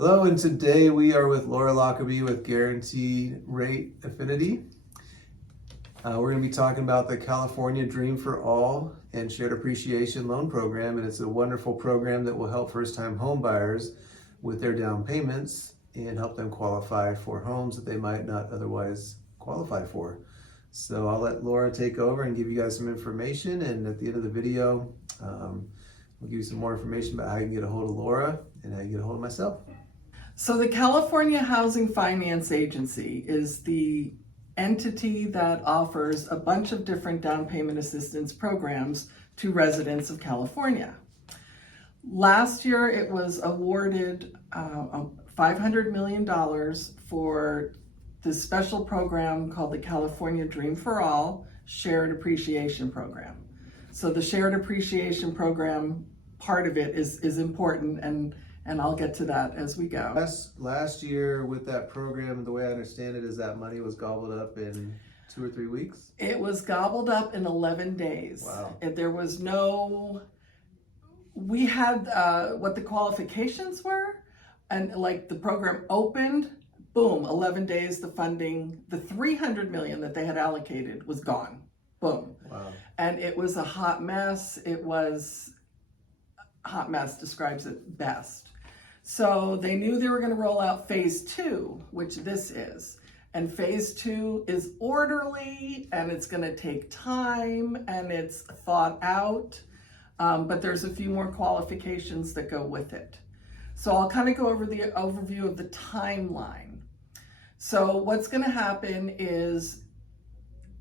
Hello, and today we are with Laura Lockerbie with Guaranteed Rate Affinity. We're going to be talking about the California Dream for All and Shared Appreciation Loan Program, and it's a wonderful program that will help first-time home buyers with their down payments and help them qualify for homes that they might not otherwise qualify for. So I'll let Laura take over and give you guys some information, and at the end of the video, we'll give you some more information about how you can get a hold of Laura and how you get a hold of myself. So the California Housing Finance Agency is the entity that offers a bunch of different down payment assistance programs to residents of California. Last year, it was awarded $500 million for this special program called the California Dream for All Shared Appreciation Program. So the Shared Appreciation Program, part of it is important, and I'll get to that as we go. Last year with that program, the way I understand it is that money was gobbled up in 2 or 3 weeks? It was gobbled up in 11 days. Wow. There was no, we had what the qualifications were, and like the program opened, boom, 11 days, the funding, the $300 million that they had allocated was gone, boom. Wow. And it was a hot mess. Hot mess describes it best. So they knew they were going to roll out phase 2, which this is. And phase 2 is orderly, and it's going to take time, and it's thought out. But there's a few more qualifications that go with it. So I'll kind of go over the overview of the timeline. So what's going to happen is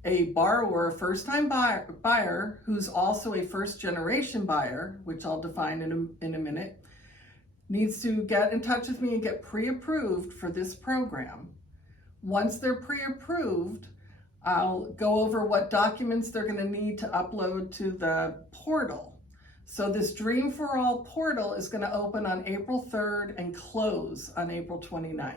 a borrower, first-time buyer, who's also a first-generation buyer, which I'll define in a minute, needs to get in touch with me and get pre-approved for this program. Once they're pre-approved, I'll go over what documents they're going to need to upload to the portal. So this Dream for All portal is going to open on April 3rd and close on April 29th.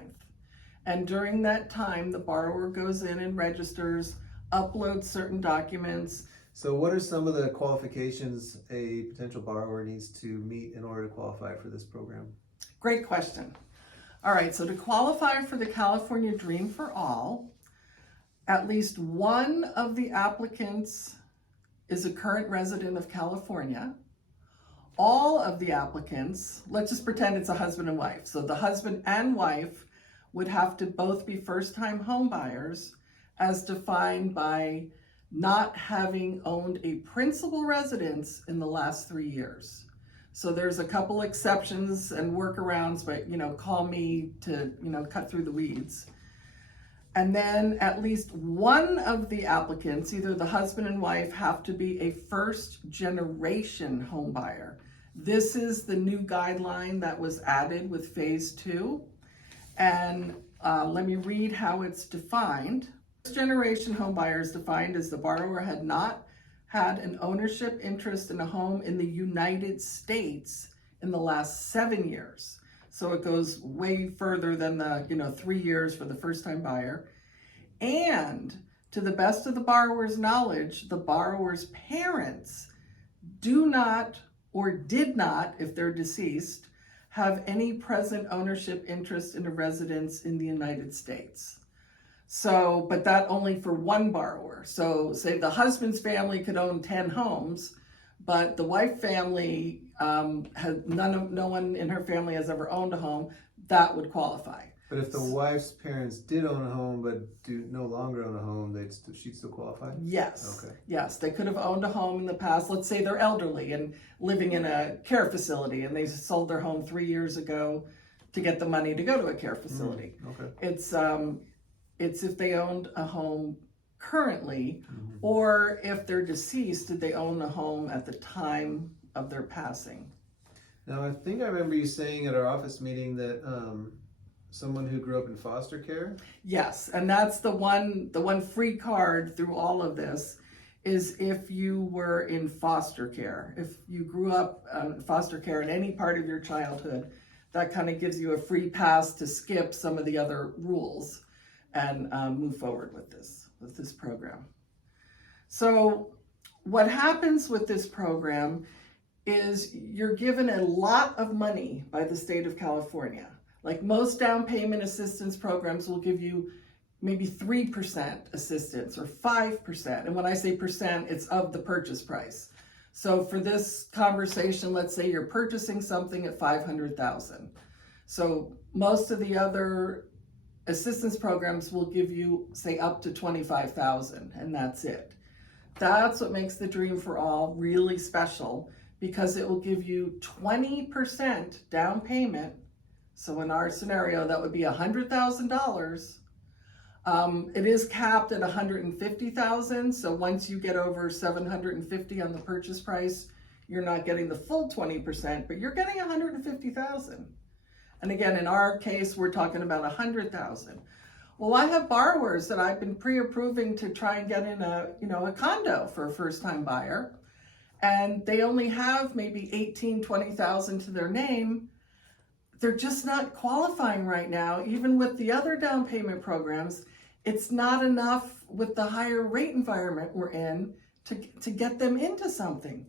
And during that time, the borrower goes in and registers, uploads certain documents. So what are some of the qualifications a potential borrower needs to meet in order to qualify for this program? Great question. All right, so to qualify for the California Dream for All, at least one of the applicants is a current resident of California. All of the applicants, let's just pretend it's a husband and wife. So the husband and wife would have to both be first-time home buyers as defined by not having owned a principal residence in the last 3 years. So there's a couple exceptions and workarounds, but call me to cut through the weeds. And then at least one of the applicants, either the husband and wife, have to be a first generation home buyer. This is the new guideline that was added with phase 2. And let me read how it's defined. First-generation home buyer is defined as the borrower had not had an ownership interest in a home in the United States in the last 7 years. So it goes way further than the 3 years for the first-time buyer. And to the best of the borrower's knowledge, the borrower's parents do not or did not, if they're deceased, have any present ownership interest in a residence in the United States. So, but that only for one borrower. So say the husband's family could own 10 homes, but the wife family no one in her family has ever owned a home, that would qualify. But if the wife's parents did own a home but do no longer own a home, she'd still qualify? Yes. Okay. Yes, they could have owned a home in the past. Let's say they're elderly and living in a care facility, and they sold their home 3 years ago to get the money to go to a care facility. Okay. It's if they owned a home currently, or if they're deceased, did they own a home at the time of their passing? Now, I think I remember you saying at our office meeting that someone who grew up in foster care? Yes, and that's the one free card through all of this is if you were in foster care. If you grew up in foster care in any part of your childhood, that kind of gives you a free pass to skip some of the other rules and move forward with this program. So what happens with this program is you're given a lot of money by the state of California. Like most down payment assistance programs will give you maybe 3% assistance or 5%. And when I say percent, it's of the purchase price. So for this conversation, let's say you're purchasing something at $500,000. So most of the other assistance programs will give you, say, up to $25,000, and that's it. That's what makes the Dream for All really special, because it will give you 20% down payment. So in our scenario, that would be $100,000. It is capped at $150,000. So once you get over $750 on the purchase price, you're not getting the full 20%, but you're getting $150,000. And again, in our case, we're talking about $100,000. Well, I have borrowers that I've been pre-approving to try and get in a condo for a first-time buyer, and they only have maybe $18,000, $20,000 to their name. They're just not qualifying right now. Even with the other down payment programs, it's not enough with the higher rate environment we're in to get them into something.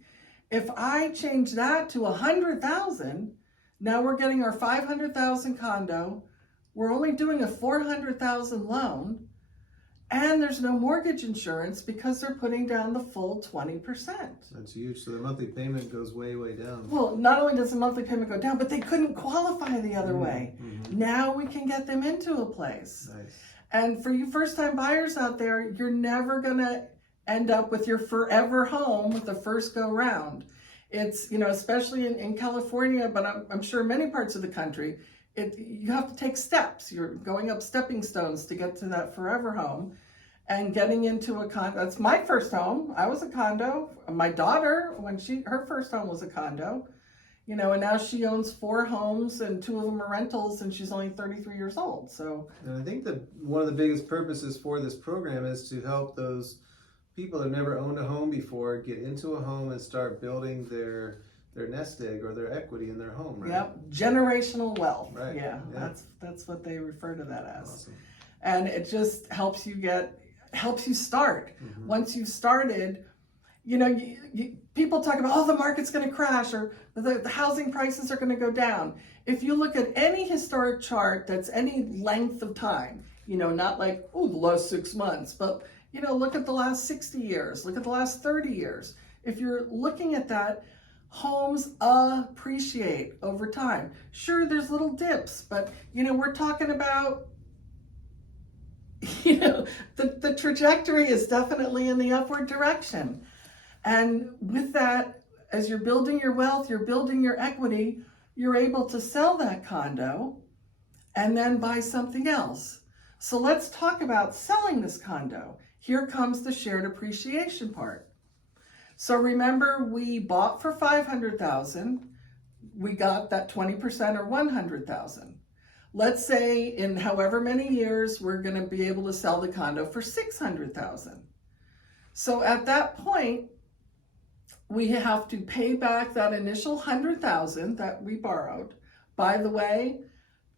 If I change that to $100,000, now we're getting our $500,000 condo. We're only doing a $400,000 loan, and there's no mortgage insurance because they're putting down the full 20%. That's huge. So the monthly payment goes way, way down. Well, not only does the monthly payment go down, but they couldn't qualify the other way. Now we can get them into a place. Nice. And for you first-time buyers out there, you're never gonna end up with your forever home with the first go round. It's, especially in California, but I'm sure many parts of the country, you have to take steps. You're going up stepping stones to get to that forever home, and getting into a condo. That's my first home. I was a condo. My daughter, her first home was a condo, and now she owns 4 homes, and 2 of them are rentals, and she's only 33 years old. So, and I think that one of the biggest purposes for this program is to help those people that have never owned a home before get into a home and start building their nest egg or their equity in their home, right? Yep, generational wealth. Right. Yeah, Yeah. that's what they refer to that as. Awesome. And it just helps you start. Once you've started, people talk about, the market's going to crash, or the housing prices are going to go down. If you look at any historic chart that's any length of time, not like, the last 6 months, but look at the last 60 years, look at the last 30 years. If you're looking at that, homes appreciate over time. Sure, there's little dips, but we're talking about, the trajectory is definitely in the upward direction. And with that, as you're building your wealth, you're building your equity, you're able to sell that condo and then buy something else. So let's talk about selling this condo. Here comes the shared appreciation part. So remember, we bought for $500,000. We got that 20% or $100,000. Let's say in however many years, we're going to be able to sell the condo for $600,000. So at that point, we have to pay back that initial $100,000 that we borrowed. By the way,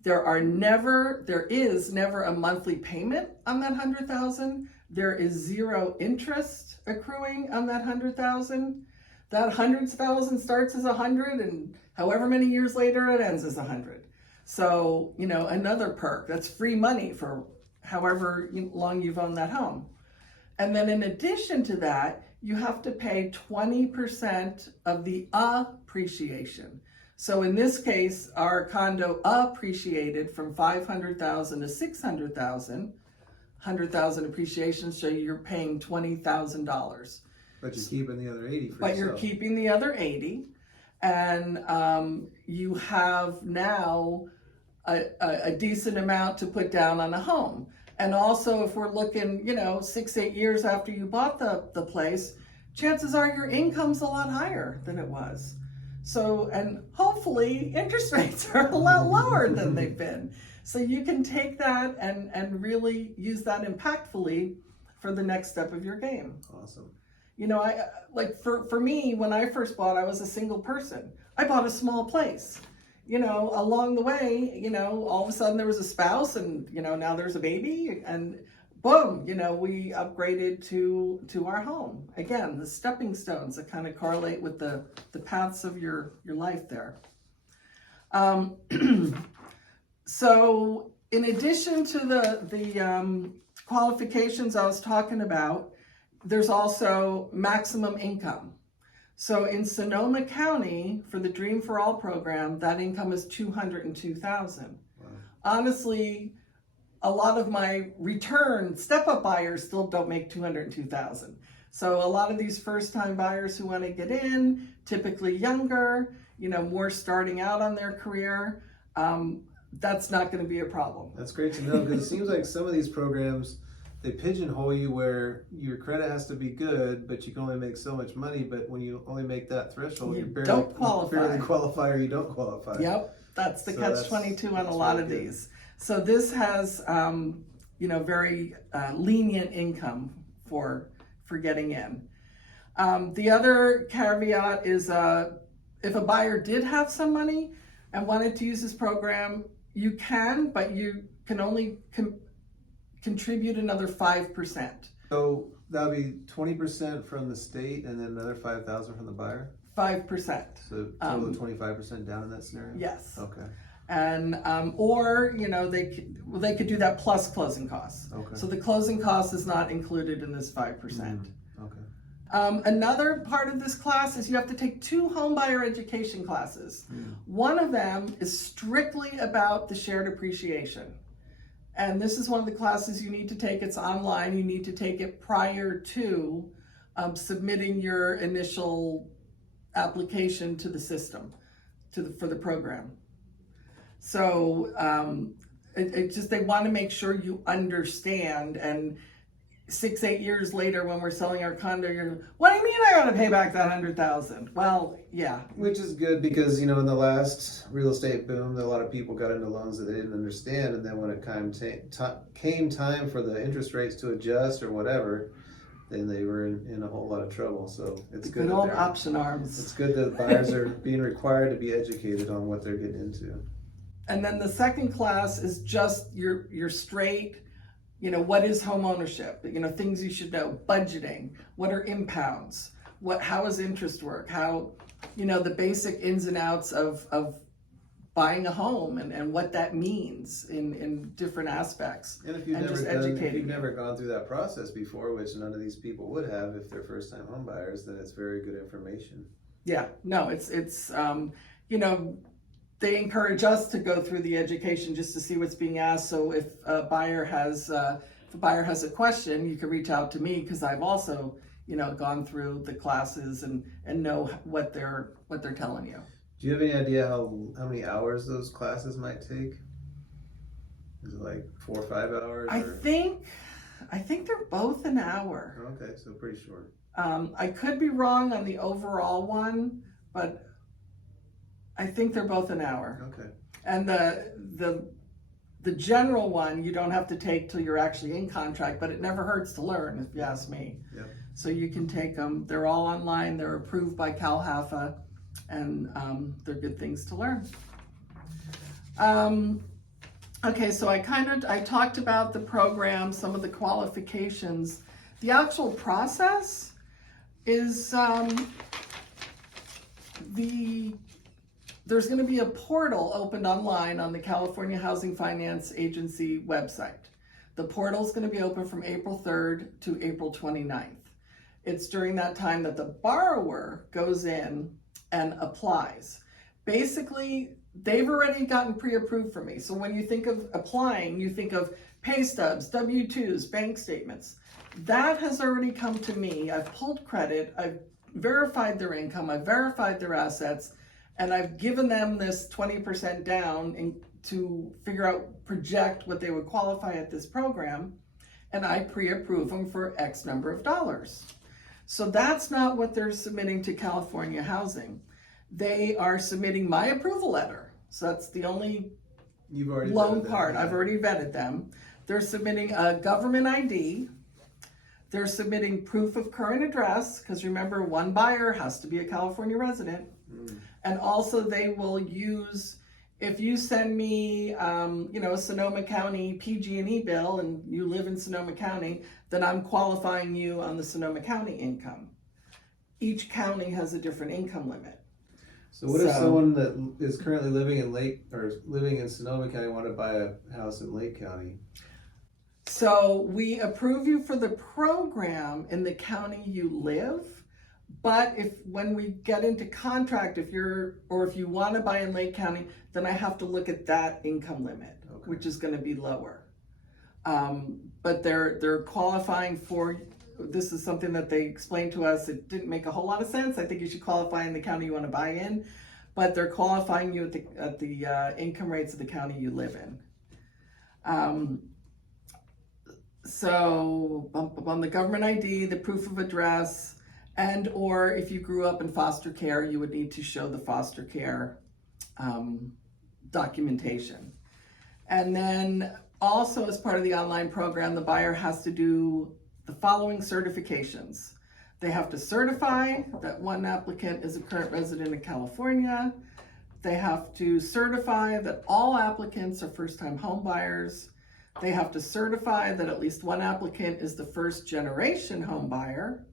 there is never a monthly payment on that $100,000. There is 0 interest accruing on that $100,000. That $100,000 starts as $100, and however many years later it ends as $100. So, another perk. That's free money for however long you've owned that home. And then in addition to that, you have to pay 20% of the appreciation. So in this case, our condo appreciated from $500,000 to $600,000. $100,000 appreciation, so you're paying $20,000. But you're keeping the other 80 for But yourself. you're keeping the other 80, and you have now a decent amount to put down on a home. And also, if we're looking, 6-8 years after you bought the place, chances are your income's a lot higher than it was. So, and hopefully interest rates are a lot lower than they've been. So you can take that and really use that impactfully for the next step of your game. Awesome. For me, when I first bought, I was a single person. I bought a small place. Along the way, all of a sudden there was a spouse, and, now there's a baby, and boom, we upgraded to our home. Again, the stepping stones that kind of correlate with the paths of your life there. So in addition to the qualifications I was talking about, there's also maximum income. So in Sonoma County, for the Dream for All program, that income is $202,000. Wow. Honestly, a lot of my return step-up buyers still don't make $202,000. So a lot of these first-time buyers who want to get in, typically younger, more starting out on their career, that's not going to be a problem. That's great to know, because it seems like some of these programs, they pigeonhole you where your credit has to be good, but you can only make so much money. But when you only make that threshold, You you barely don't qualify. barely qualify, or you don't qualify. Yep, that's the So catch-22 on a that's lot really of good. these. So this has, very lenient income for getting in. The other caveat is if a buyer did have some money and wanted to use this program, you can, but you can only contribute another 5%. So that would be 20% from the state, and then another 5,000 from the buyer. 5%. So total of 25% down in that scenario. Yes. Okay. And or they could do that plus closing costs. Okay. So the closing cost is not included in this 5%. Okay. Another part of this class is you have to take 2 homebuyer education classes. One of them is strictly about the shared appreciation. And this is one of the classes you need to take. It's online. You need to take it prior to submitting your initial application to the system, for the program. So it just, they want to make sure you understand. And 6-8 years later, when we're selling our condo, you're, what do you mean I got to pay back that $100,000? Well, yeah. Which is good, because in the last real estate boom, a lot of people got into loans that they didn't understand, and then when it came time for the interest rates to adjust or whatever, then they were in a whole lot of trouble. So it's good. Good old option arms. It's good that buyers are being required to be educated on what they're getting into. And then the second class is just your straight, what is home ownership? Things you should know: budgeting. What are impounds? How does interest work? How, the basic ins and outs of buying a home and what that means in different aspects. And if you've educating never gone through that process before, which none of these people would have if they're first-time home buyers, then it's very good information. Yeah, no, it's they encourage us to go through the education just to see what's being asked. So if a buyer has a question, you can reach out to me, because I've also gone through the classes and know what they're telling you. Do you have any idea how many hours those classes might take? Is it like 4 or 5 hours? I think they're both an hour. Okay, so pretty short. I could be wrong on the overall one, but I think they're both an hour. Okay. And the general one you don't have to take till you're actually in contract, but it never hurts to learn, if you ask me. Yep. So you can take them. They're all online. They're approved by CalHFA, and they're good things to learn. Okay, so I talked about the program, some of the qualifications. The actual process is there's going to be a portal opened online on the California Housing Finance Agency website. The portal is going to be open from April 3rd to April 29th. It's during that time that the borrower goes in and applies. Basically, they've already gotten pre-approved for me. So when you think of applying, you think of pay stubs, W-2s, bank statements. That has already come to me. I've pulled credit, I've verified their income, I've verified their assets, and I've given them this 20% down to project what they would qualify at this program, and I pre-approve them for X number of dollars. So that's not what they're submitting to California Housing. They are submitting my approval letter. So that's the only loan part. I've already vetted them. They're submitting a government ID. They're submitting proof of current address, because remember, one buyer has to be a California resident. And also they will use, if you send me, a Sonoma County PG&E bill and you live in Sonoma County, then I'm qualifying you on the Sonoma County income. Each county has a different income limit. So what if So- someone that is currently living in living in Sonoma County want to buy a house in Lake County? So we approve you for the program in the county you live, but when we get into contract, if you want to buy in Lake County, then I have to look at that income limit, Okay. which is going to be lower. But they're qualifying for, this is something that they explained to us. It didn't make a whole lot of sense. I think you should qualify in the county you want to buy in, but they're qualifying you at the income rates of the county you live in. So on the government ID, the proof of address, and or if you grew up in foster care, you would need to show the foster care documentation. And then also as part of the online program, the buyer has to do the following certifications. They have to certify that one applicant is a current resident of California. They have to certify that all applicants are first-time home buyers. They have to certify that at least one applicant is the first generation home buyer.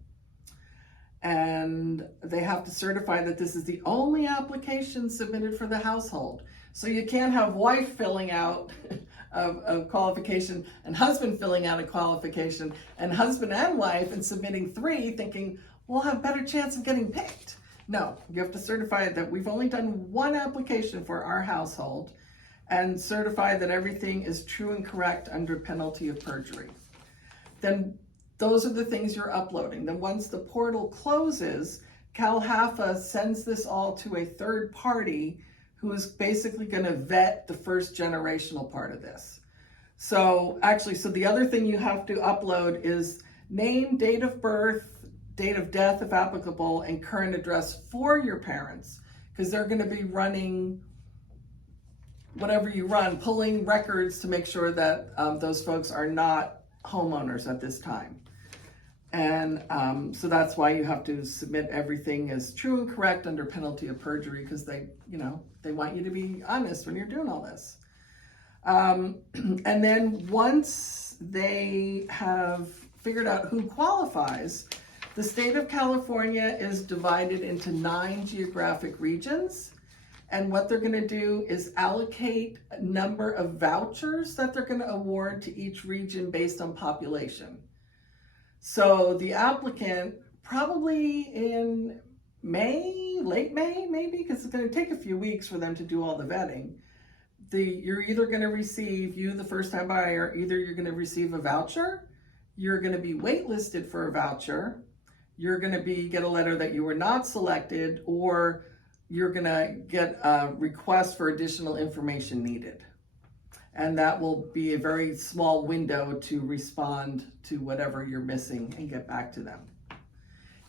And they have to certify that this is the only application submitted for the household. So you can't have wife filling out a qualification and husband filling out a qualification and husband and wife and submitting 3 thinking we'll have better chance of getting picked. No, you have to certify that we've only done one application for our household and certify that everything is true and correct under penalty of perjury. Then those are the things you're uploading. Then once the portal closes, CalHAFA sends this all to a third party who is basically going to vet the first generational part of this. So the other thing you have to upload is name, date of birth, date of death if applicable, and current address for your parents, because they're going to be running whatever you run, pulling records to make sure that those folks are not homeowners at this time. And so that's why you have to submit everything as true and correct under penalty of perjury, because they want you to be honest when you're doing all this. And then once they have figured out who qualifies, the state of California is divided into 9 geographic regions. And what they're going to do is allocate a number of vouchers that they're going to award to each region based on population. So the applicant, probably in May, late May maybe, because it's going to take a few weeks for them to do all the vetting, you're either going to receive, the first time buyer, either you're going to receive a voucher, you're going to be waitlisted for a voucher, you're going to get a letter that you were not selected, or you're going to get a request for additional information needed. And that will be a very small window to respond to whatever you're missing and get back to them.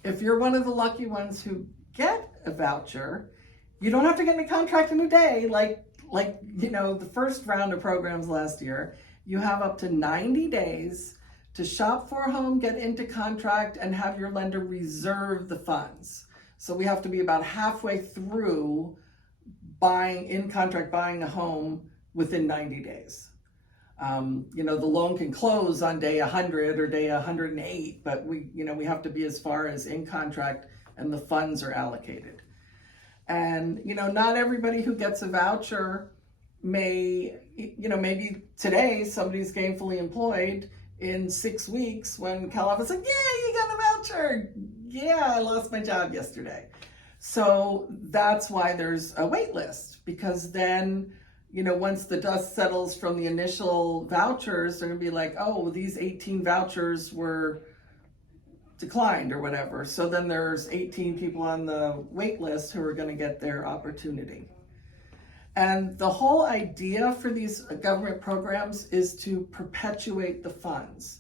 If you're one of the lucky ones who get a voucher, you don't have to get in a contract in a day like the first round of programs last year. You have up to 90 days to shop for a home, get into contract, and have your lender reserve the funds. So we have to be about halfway through buying a home within 90 days. The loan can close on day 100 or day 108, but we have to be as far as in contract and the funds are allocated. And, not everybody who gets a voucher maybe today somebody's gainfully employed. In 6 weeks when CalHAFA's like, yeah, you got a voucher. Yeah, I lost my job yesterday. So that's why there's a wait list, because then, once the dust settles from the initial vouchers, they're gonna be like, oh, these 18 vouchers were declined or whatever. So then there's 18 people on the wait list who are gonna get their opportunity. And the whole idea for these government programs is to perpetuate the funds.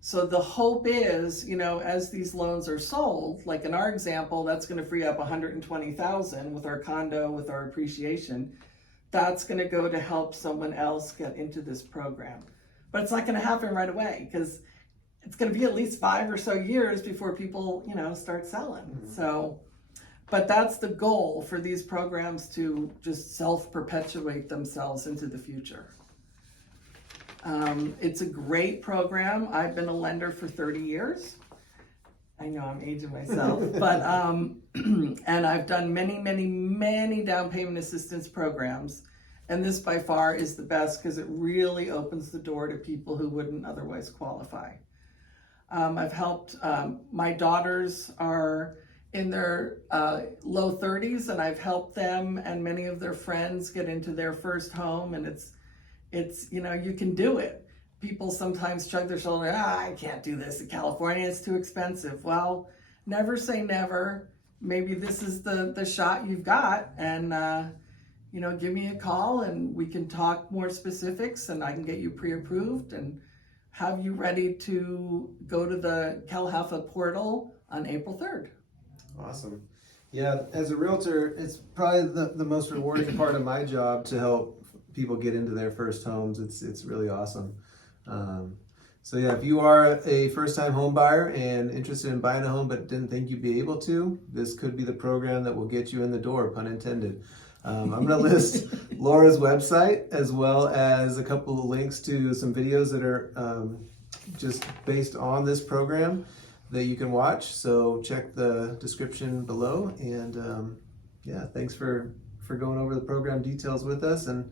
So the hope is, as these loans are sold, like in our example, that's going to free up $120,000 with our condo, with our appreciation. That's going to go to help someone else get into this program. But it's not going to happen right away, because it's going to be at least 5 or so years before people, start selling. Mm-hmm. But that's the goal for these programs, to just self-perpetuate themselves into the future. It's a great program. I've been a lender for 30 years. I know I'm aging myself, but and I've done many down payment assistance programs, and this by far is the best because it really opens the door to people who wouldn't otherwise qualify. I've helped, my daughters are in their low 30s, and I've helped them and many of their friends get into their first home, and it's you know, you can do it. People sometimes shrug their shoulder, I can't do this in California, it's too expensive. Well, never say never. Maybe this is the shot you've got, and you know, give me a call and we can talk more specifics, and I can get you pre-approved and have you ready to go to the CalHalfa portal on April 3rd. Awesome. Yeah, as a realtor, it's probably the most rewarding part of my job to help people get into their first homes. It's really awesome. So yeah, if you are a first-time home buyer and interested in buying a home but didn't think you'd be able to, this could be the program that will get you in the door, pun intended. I'm going to list Laura's website as well as a couple of links to some videos that are just based on this program that you can watch. So check the description below. And yeah, thanks for going over the program details with us, and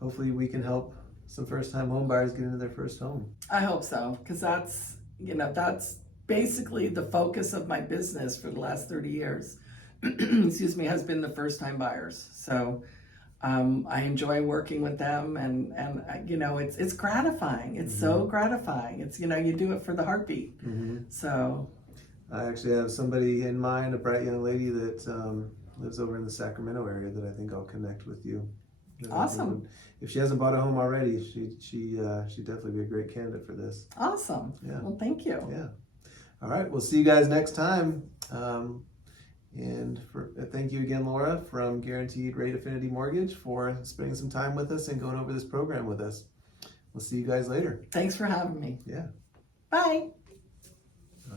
hopefully we can help some first-time home buyers get into their first home. I hope so, because that's, you know, that's basically the focus of my business for the last 30 years. Excuse me, has been the first-time buyers. So I enjoy working with them, and you know, it's gratifying. It's so gratifying. It's, you know, you do it for the heartbeat. So I actually have somebody in mind, a bright young lady that lives over in the Sacramento area that I think I'll connect with you. Awesome. If she hasn't bought a home already, she'd definitely be a great candidate for this. Awesome. Yeah. Well, thank you. Yeah. All right. We'll see you guys next time. Thank you again, Laura, from Guaranteed Rate Affinity Mortgage, for spending some time with us and going over this program with us. We'll see you guys later. Thanks for having me. Yeah. Bye.